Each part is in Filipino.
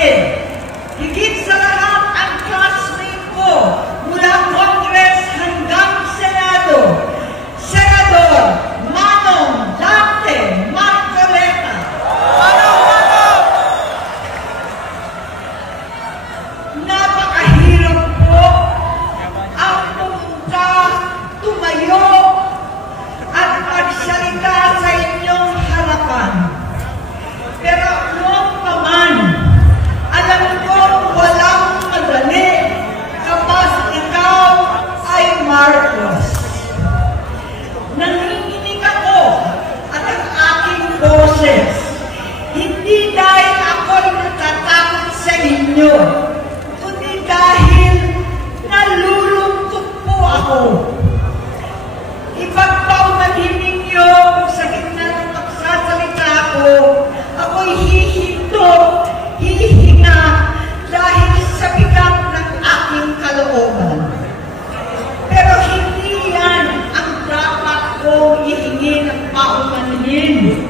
akin. Higit sa lahat ang classmate ko mula Congress hanggang Senado. Senador Manong Dante Marcoleta. Napakahirap po ang pumunta, tumayo, at magsalita sa inyong harapan. Pero noong paman, alam ko walang madali kapag ikaw ay Marcos. Nanginginig ako at ang aking boses, hindi dahil ako'y natatakot sa inyo, kundi dahil nalulungkot po ako. Ipagpaumanhimig niyo sa gitna ng pagsasalita ko, ako'y hihinto, hihinga dahil sa bigat ng aking kalooban. Pero hindi yan ang dapat kong ihingi ng paumanhin.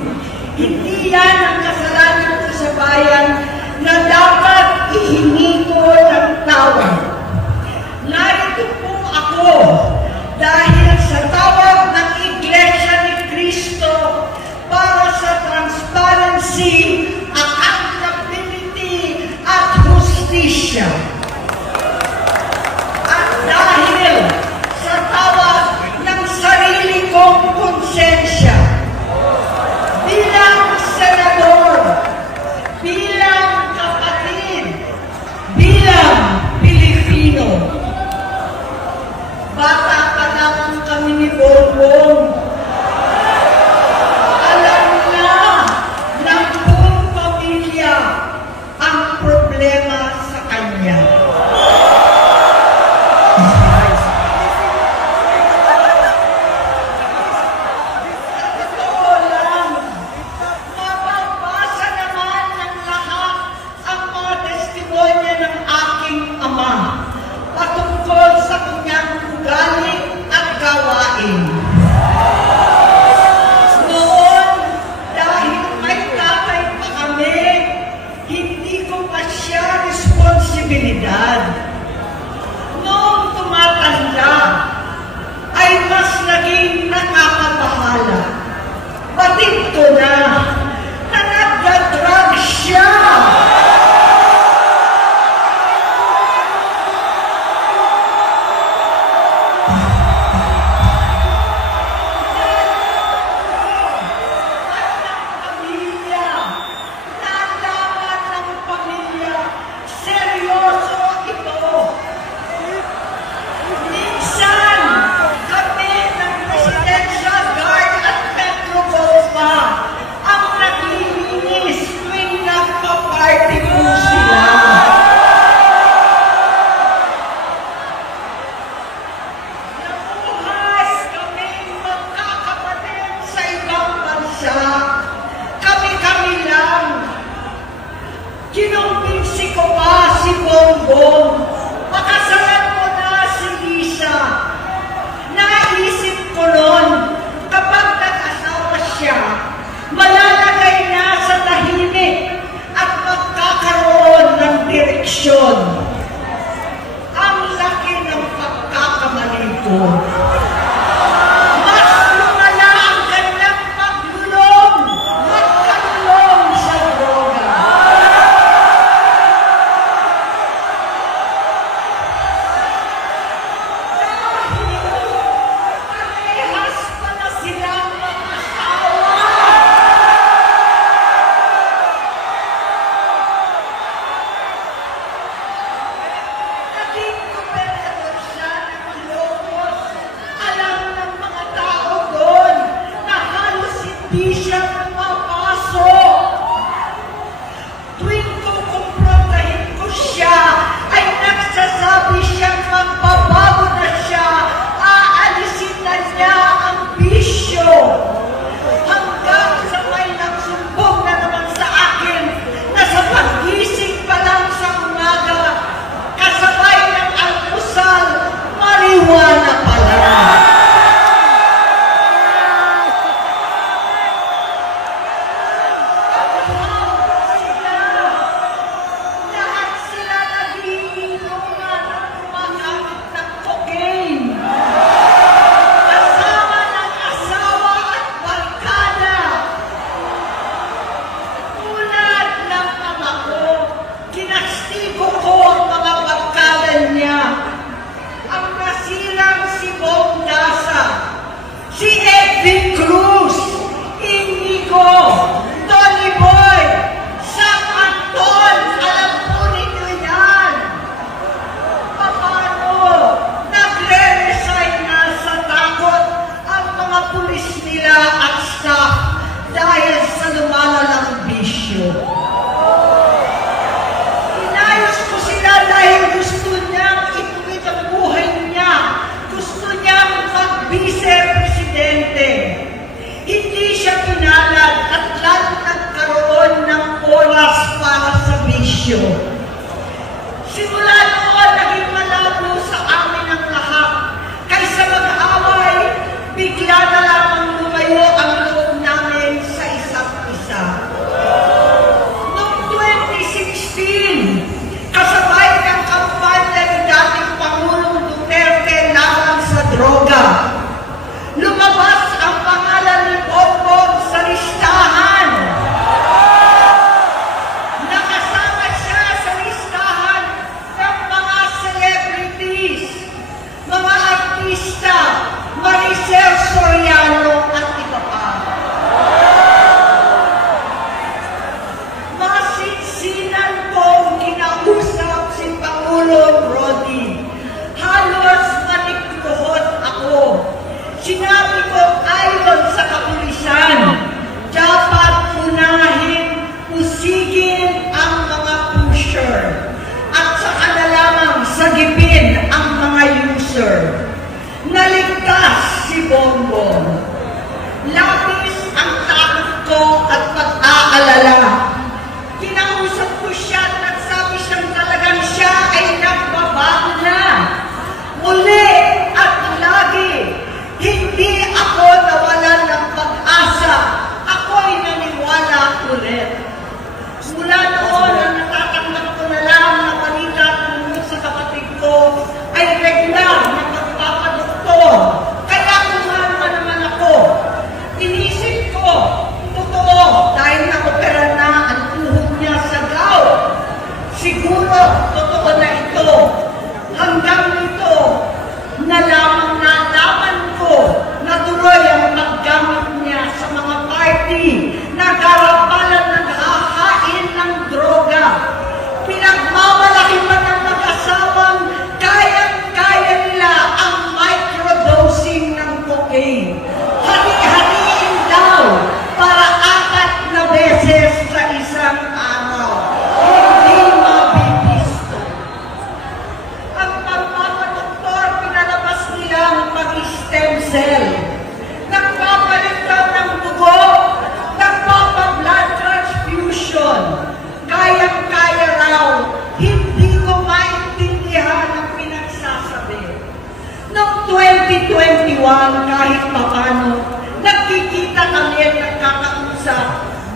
Hindi yan ang kasalanan ko sa bayan na dapat ihingi ko ng tawad. Narito po ako dahil sa tawag ng Iglesia ni Cristo para sa transparency, accountability, at justisya. At dahil sa tawag ng sarili kong konsensya, bilang senador, bilang kapatid, bilang Pilipino. Bata pa lang kami ni Bongbong. Alam na ng buong pamilya ang problema sa kanya. Sa totoo lang, mababasa naman ng lahat ang mga testimonya ng aking ama patungkol sa kanyang ugali at gawain. Noon, dahil may tatay pa kami, hindi ko pa siya responsibilidad. Noong tumatanda, ay mas naging nakakabahala. Batid ko na nagdadrag siya. Kinumbinsi ko pa si Bongbong. Pakasalan mo na si Lisa. Naisip ko noon, kapag nag-asawa siya, malalagay na sa tahimik at magkakaroon ng direksyon. Ang laki ng pagkakamali ko. Sin, kasabay ng kampanya ni dating Pangulong Duterte laban sa droga. Lumabas ang pangalan ni Bongbong sa listahan. Nakasama siya sa listahan ng mga celebrities, mga artista, Maricel Soriano at iba pa. Masinsinan kong kinausap si Pangulong Rodi. Halos manikluhod ako. Sinabi ko ayon sa kapulisan, dapat unahin, usigin ang mga pusher at saka na lamang sagipin ang mga user. Naligtas si Bongbong. Labis ang takot ko at pag-aalala. Kinausap ko siya at nagsabi siyang talagang siya ay nagbabago na. Muli at lagi, hindi ako nawalan ng pag-asa. Ako'y naniwala ulit. Mula noon na natatanggap ko na lang na balita tungkol sa kapatid ko ay regular na pagpapadoktor. Kaya kumalma naman ako. Inisip ko, totoo, dahil na-opera na ang tuhod niya sa gout. Siguro, totoo na ito. Hanggang nito, nalaman ko na tuloy ang paggamit niya sa mga party na garapalan ng hahain ng droga. Pinagmamalaki pa ng mag-asawang kayang-kaya nila ang microdosing ng cocaine. Hari-hariin daw para 4 na beses sa isang araw. Hindi mabibisto. Ang pagpapadoktor, pinalabas nila ang pag-stem cell. Nagpapalit daw ng dugo, nagpapa-blood transfusion. Kayang-kaya raw, hindi ko maintindihan ang pinagsasabi. Noong 2021, kahit papano, nagkikita kami at nagkakausap.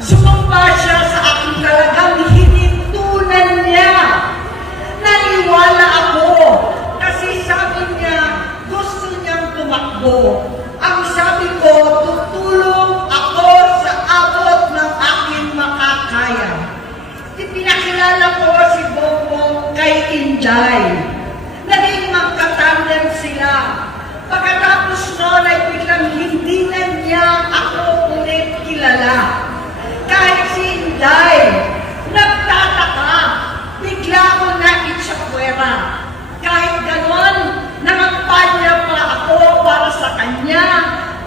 Sumamba siya sa aking talagang hinintunan niya. Naniwala ako kasi sabi niya gusto niyang tumakbo. Ang sabi ko, tutulong ako sa abot ng aking makakaya. Pinakilala ko si Bongbong kay Inday. Naging magkatandem sila. Pagkatapos noon ay biglang hindi na niya ako ulit kilala. Kahit si Inday, nagtataka, bigla ko na itsakwera. Kahit ganon, nangampanya pa ako para sa kanya.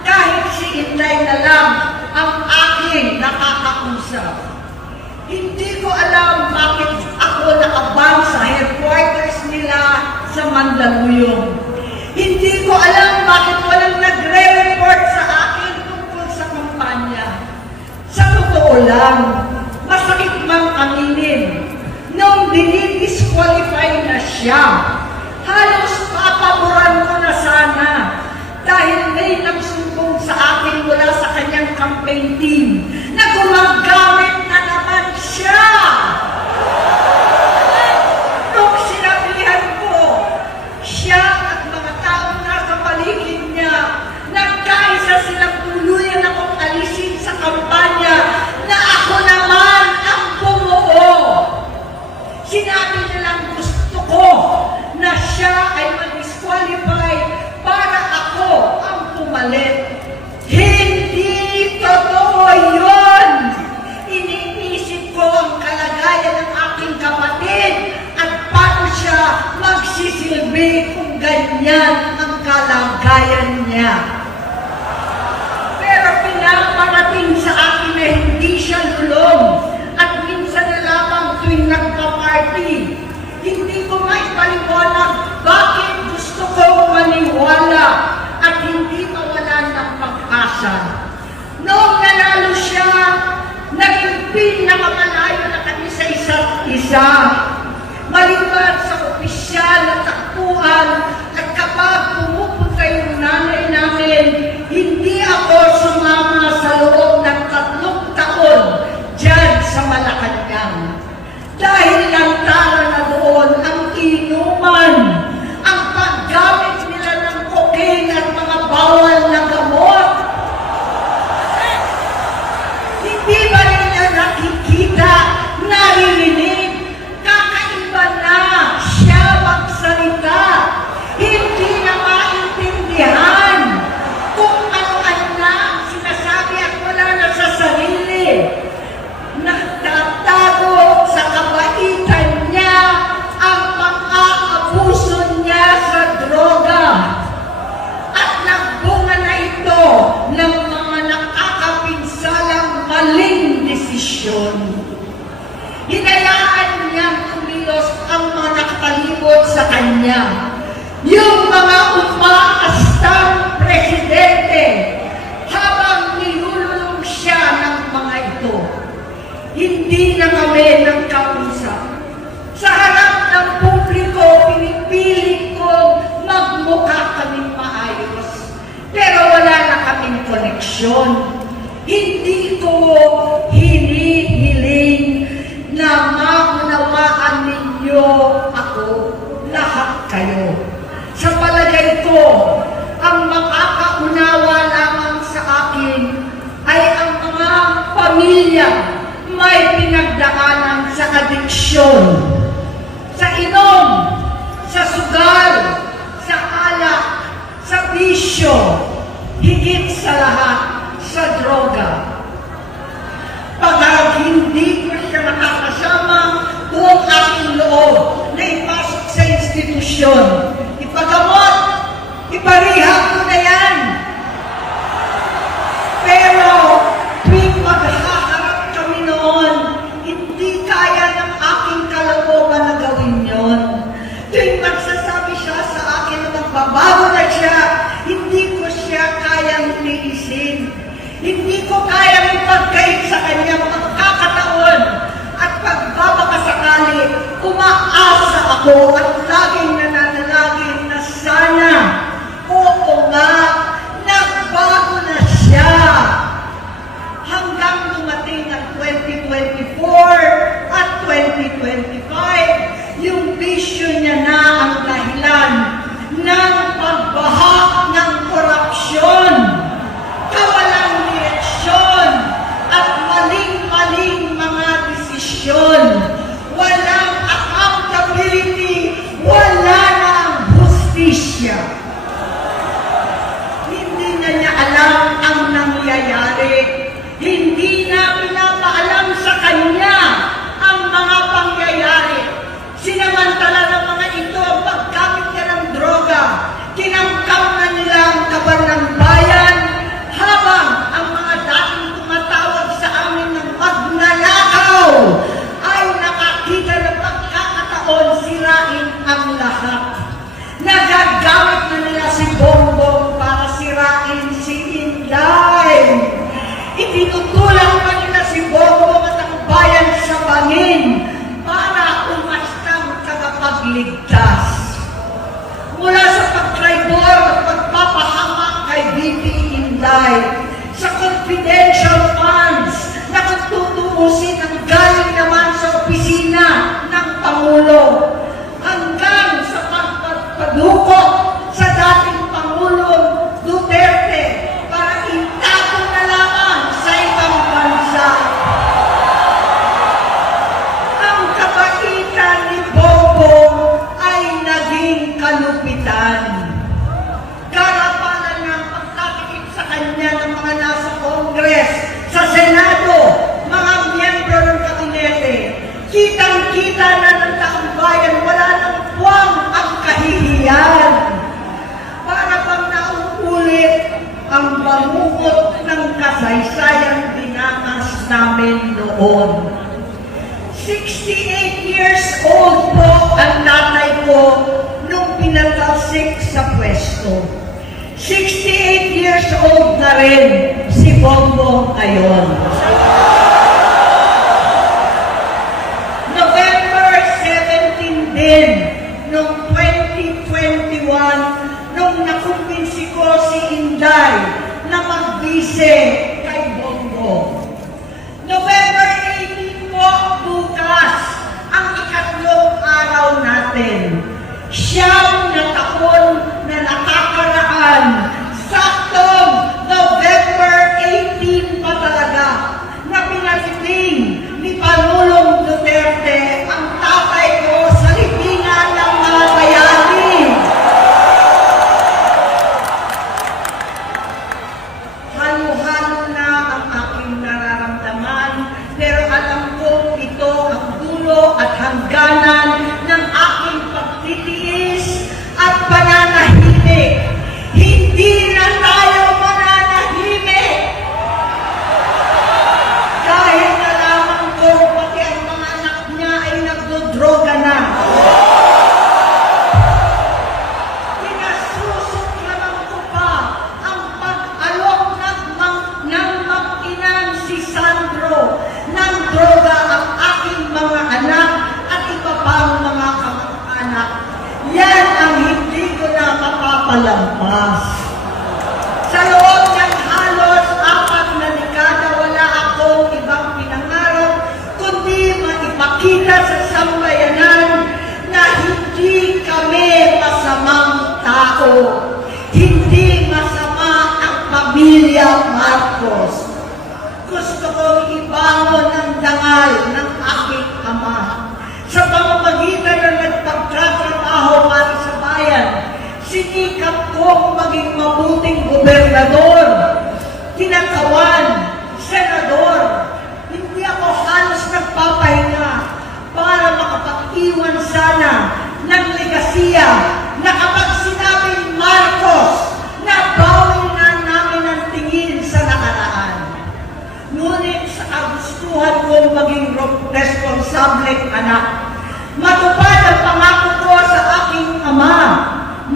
Kahit si Inday na lang ang aking nakakausap. Hindi ko alam bakit ako nakabang sa headquarters nila sa Mandaluyong. Hindi ko alam bakit walang nagre-report sa akin tungkol sa kampanya. Sa totoo lang, masakit mang aminin, nung dinidisqualify na siya, halos papaboran ko na sana dahil may nagsumbong sa akin mula sa kanyang campaign team na gumagamit na naman siya. Nung sinabihan ko, siya at mga taong nasa paligid niya, nagkaisa silang tuluyan akong alisin sa kampanya na ako naman ang bumuo. Sinabi nilang gusto ko na siya ay mag-disqualify para ako ang pumalit. Hindi totoo yun! Iniisip ko ang kalagayan ng aking kapatid at paano siya magsisilbi kung ganyan ang kalagayan niya. Pero pinaparating sa akin na hindi siya lulong at minsan na lamang tuwing nagpa-party. Hindi ko maipaliwanag bakit gusto ko maniwala at hindi mawalan ng pag-asa. Noong nanalo siya, naging pinakamalayo na kami sa isa't isa. Maliban sa opisyal na takbuhan at kapag pumupunta yung nanay namin, hindi ako sumama sa loob ng 3 taon dyan sa Malacanang. Dahil kanya. Yung mga umaastang presidente habang nilululong siya ng mga ito. Hindi na kami nagkausap. Sa harap ng publiko, pinipili ko magmukha kaming maayos. Pero wala na kaming koneksyon. Hindi ko hinihiling na maunawaan ninyo ako, lahat kayo. Sa palagay ko, ang makakaunawa lamang sa akin ay ang mga pamilya may pinagdaanan sa adiksyon, sa inom, sa sugal, sa alak, sa bisyo, higit sa lahat, sa droga. Pag hindi ko siya nakakasama, buong aking loob na ipasok sa institusyon. Ipagamot, iparihab ko na yan. Pero, tuwing maghaharap kami noon, hindi kaya ng aking kalooban na gawin yon. Tuwing magsasabi siya sa akin na magbabago na siya, hindi ko siya kayang tiisin. Hindi ko kayang ipagkait sa kanya pagkakataon at pagbabakasakali, umaasa ako at laging nananalangin na sana, oo nga, nagbago na siya. Hanggang dumating ang 2024 at 2025, yung bisyo niya na ang dahilan ng pagbahak ng korupsyon, kawalang direksyon, at maling-maling mga desisyon. Walang accountability, wala nang hustisya. Hindi na niya alam ang nangyayari. Hindi na pinapaalam sa kanya ang mga pangyayari. Sinamantala ng mga ito ang paggamit niya ng droga. Kinangkam na nila ang kaban ng bayan, habang ang mga dating tumatawag sa amin ng magnanakaw ay nakakita ng pagkakataon sirain ang lahat. Nagagamit na nila si Bongbong para sirain si Inday. Itinutulak pa nila si Bongbong at ang bayan sa bangin para umastang tagapagligtas. Mula sa pagtraidor at pagpapahamak kay VP Inday, sa confidential funds na tutuusin ang galing naman sa opisina ng Pangulo, hanggang sa pagpadukot sa dating Pangulong Duterte para itago na lamang sa ibang bansa. Ang kabaitan ni Bongbong ay naging kalupitan. Karapalan ng pagtatakip sa kanya ng mga nasa Congress, sa Senado, mga miyembro ng kabinete. Kitang-kita na ng taong bayan, wala nang puwang ang kahihiyan. Para bang nauulit ang bangungot ng kasaysayang dinanas namin noon. 68 years old po ang tatay ko nung pinatalsik sa pwesto. 68 years old na rin si Bongbong ngayon. November 17 din noong 2021, nung nakumbinsi ko si Inday na magbise kay Bongbong. November 18 po, bukas, ang ikatlong araw natin. Siyam na taon na nakakaraan. Saktong November 18 pa talaga na pinatiting ni Pangulong Duterte ang tatay ko sa libingan ng mga bayani. Halo-halo na ang aking nararamdaman, pero alam ko ito ang dulo at hangganan ng aking pagtitiis at pananahimik. Hindi na tayo mananahimik. Dahil nalaman ko pati ang mga anak niya ay nagdodroga na. ako. Hindi masama ang pamilya Marcos. Gusto kong ibangon ang dangal ng aking ama. Sa pamamagitan ng nagpagtatrabaho para sa bayan, sinikap kong maging mabuting gobernador, tinakawan, senador. Hindi ako halos nagpapahinga para makapag-iwan sana ng legasiya na kapag sinabing Marcos, nabawi na namin ang tingin sa nakaraan. Ngunit sa kagustuhan kong maging responsableng anak, matupad ang pangako ko sa aking ama,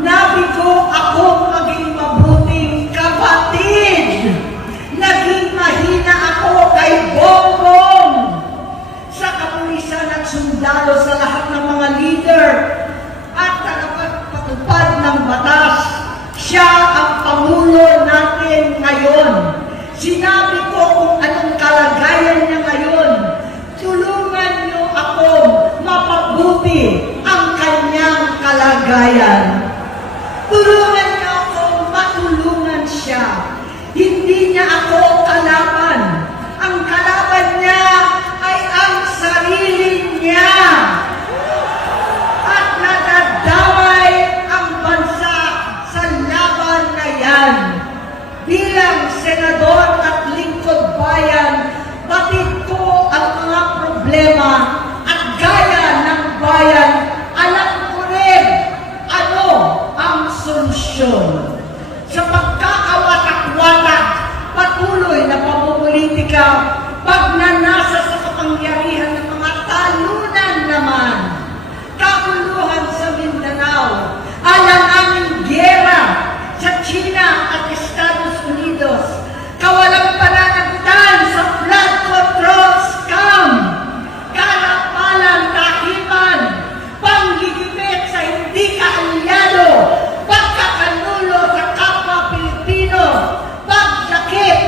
nabigo ako maging mabuting kapatid. Naging mahina ako kay Bongbong sa kapulisan at sundalo sa lahat ng mga leader at tagapagpatupad ng batas. Siya ang Pangulo natin ngayon. Sinabi ko kung anong kalagayan niya ngayon. Tulungan niyo ako mapabuti ang kanyang kalagayan. Tulungan niyo ako matulungan siya. Hindi niya ako kalaban. Ang kalaban niya ay ang sarili niya. At nadadamay ang bansa sa laban na yan. Bilang senador at lingkod bayan, batid ko ang mga problema at gaya ng bayan, alam ko rin ano ang solusyon. Sa pagkakawatak-watak, patuloy na pamumulitika, pagnanasa sa kapangyarihan ng mga talunan naman, kaguluhan sa Mindanao, alanganing giyera sa China at Estados Unidos, kawalang pananagutan sa flood control scam, karapalan tahiman, panggigipit sa hindi kaalyado, pagkakanulo sa kapwa Pilipino, pagdakip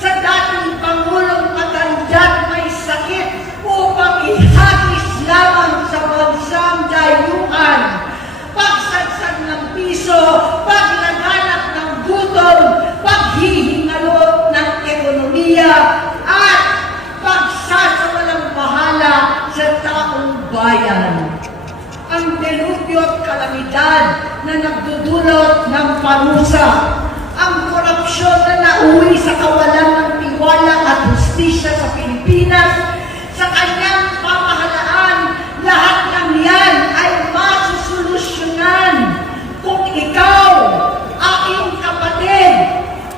sa dating Pangulong matandang may sakit upang ihagis lamang sa bansang dayuhan, pagsadsad ng piso, paglaganap ng gutom, paghihingalot ng ekonomiya, at pagsasawalang bahala sa taong bayan. Ang delubyo at kalamidad na nagdudulot ng parusa, ang korupsyon na nauwi sa kawalan ng tiwala at hustisya sa Pilipinas, sa kanyang pamahalaan, lahat ng yan ay masusolusyonan kung ikaw, aking kapatid,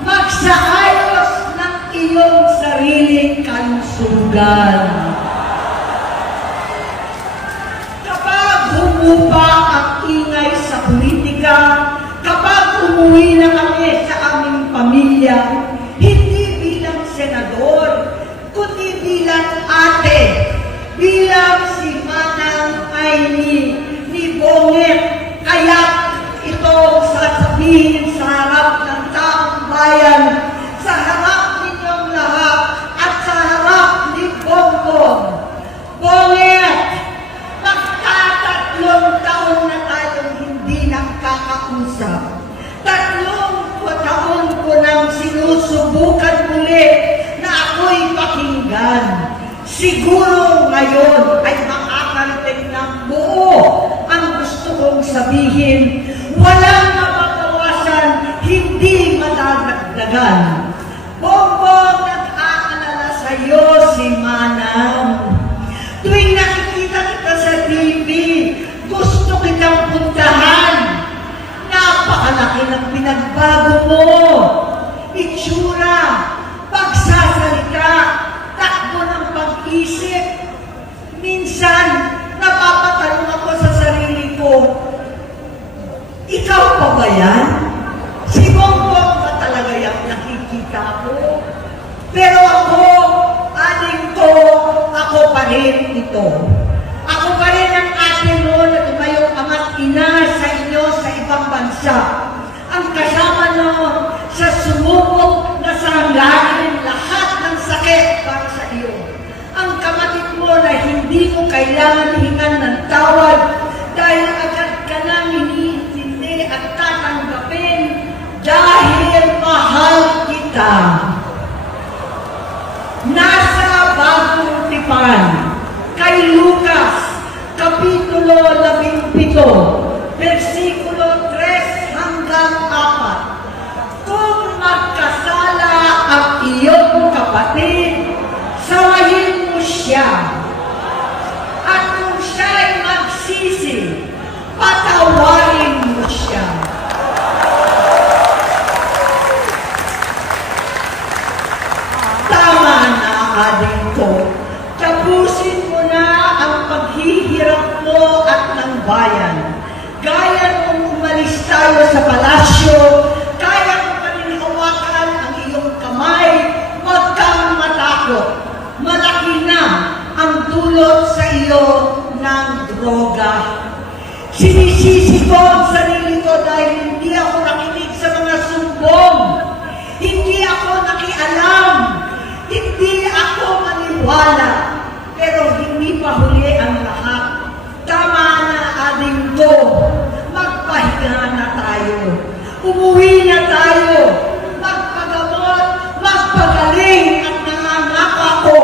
magsaayos ng iyong sariling kalusugan. Humupa ang ingay sa politika, kapag umuwi na kami sa aming pamilya, hindi bilang senador, kundi bilang ate, bilang si Manang Aimee ni Bonget. Kaya ito sasabihin sa harap ng taong bayan, sa harap ninyong lahat, at sa harap ni Bongbong. Bonget, 3 taon na tayong hindi nakakausap. 3 taon ko nang sinusubukan muli na ako'y pakinggan. Siguro ngayon ay makakarating ng buo ang gusto kong sabihin. Walang mapapawasan, hindi madadagdagan. Bongbong, nag-aalala sa iyo si Manang. Tuwing nakikita kita sa TV, gusto kitang puntahan. Napakalaki ng pinagbago mo. Itsura, pagsasalita, takbo ng pag-isip. Minsan, napapatanong ako sa sarili ko, ikaw pa ba yan? Si Bongbong ba talaga yung nakikita ko? Pero ako, aling ko, ako pa rin ito. Ako pa rin ang ate mo na tumayong ama't ina sa inyo sa ibang bansa. Ang kasama no sa sumubok na sanggahin lahat ng sakit para sa iyo. Ang kapatid mo na hindi mo kailangan hingan ng tawad dahil agad ka nang iniintindi at tatanggap versikulo 3 hanggang 4. Kung magkasala ang iyong kapatid, sawayin mo siya. At kung siya'y magsisi, patawarin mo siya. Tama na, adik ko. Tapusin mo na ang paghihirap mo at ng bayan. Gaya nung umalis tayo sa palasyo, kaya mo pa rin hawakan ang iyong kamay, huwag kang matakot. Malaki na ang dulot sa iyo ng droga. Sinisisi ko ang sarili ko dahil hindi ako nakinig sa mga sumbong. Hindi ako nakialam. Hindi ako maniwala. Pero hindi pa huli ang lahat. Tama na, ading ko. Magpahinga na tayo. Umuwi na tayo. Magpagamot, magpagaling at nangangako ko.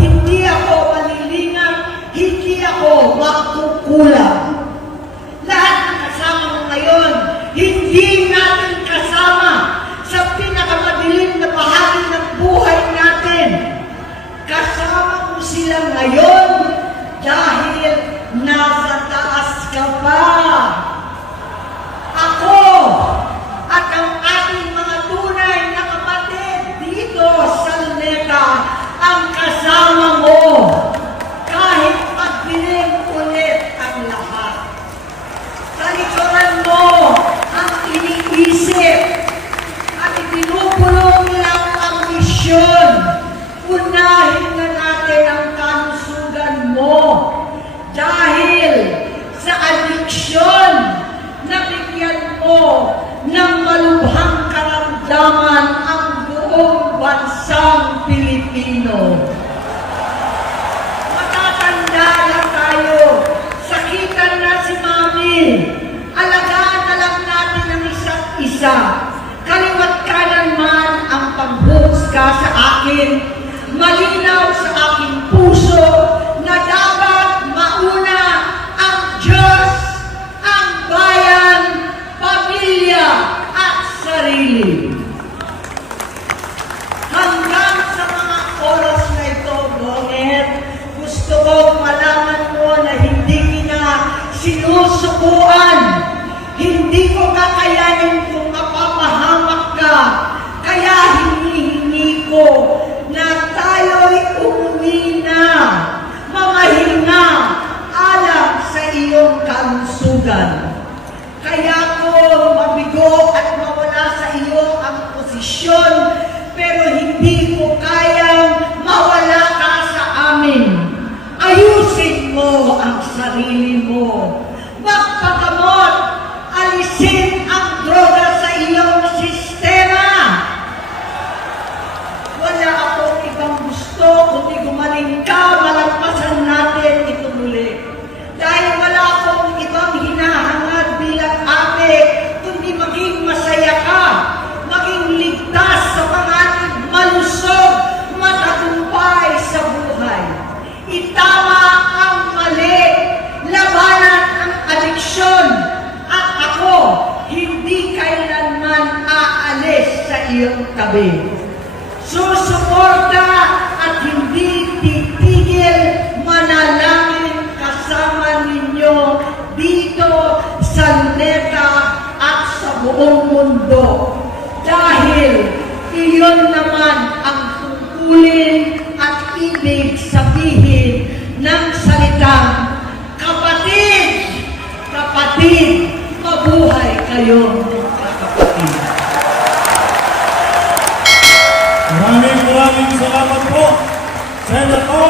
Hindi ako malilingan, hindi ako magkukulang. Lahat ng kasama mo ngayon, hindi natin kasama sa pinakamadilim na bahagi ng buhay natin. Kasama mo sila ngayon dahil nasa taas ka pa. Ako at ang ating mga tunay na kapatid dito sa Luneta ang kasama mo kahit pagdilim ulit ang lahat. Talikuran mo ang iniisip at itinupulong lang ang misyon. Unahin na natin ang kalusugan mo dahil sa adiksyon na bigyan mo ng malubhang karamdaman ang buong bansang Pilipino. Matatanda na tayo. Sakitan na si Mami. Alagaan na lang natin ang isa't isa. Kaliwat kanan man ang panghuhusga sa akin. Malinaw sa aking puso na dapat mauna ang Diyos, ang bayan, pamilya at sarili. Hanggang sa mga oras na ito, Bonget, gusto kong malaman mo na hindi kita sinusukuan. Hindi ko kakayanin kung mapapahamak ka. Kaya hinihingi ko na tayo'y umuwi na, mamahinga alang sa iyong kalusugan. Kaya ko mabigo at mawala sa iyo ang posisyon, pero hindi ko kayang mawala ka sa amin. Ayusin mo ang sarili mo. Magpagamot, alisin ang droga sa iyong sistema. Wala akong ibang gusto kundi gumaling ka, malagpasan natin ito muli. Dahil wala akong ibang hinahangad bilang ate, kundi maging masaya ka, maging ligtas sa panganib, malusog, matagumpay sa buhay. Itama ang mali, labanan ang adiksyon, at ako hindi kailanman aalis sa iyong tabi. Susuporta at hindi titigil, manalangin kasama ninyo dito sa Luneta at sa buong mundo. Dahil iyon naman ang tungkulin at ibig sabihin ng salitang kapatid, kapatid, mabuhay kayong kapatid. Maraming salamat po, Senator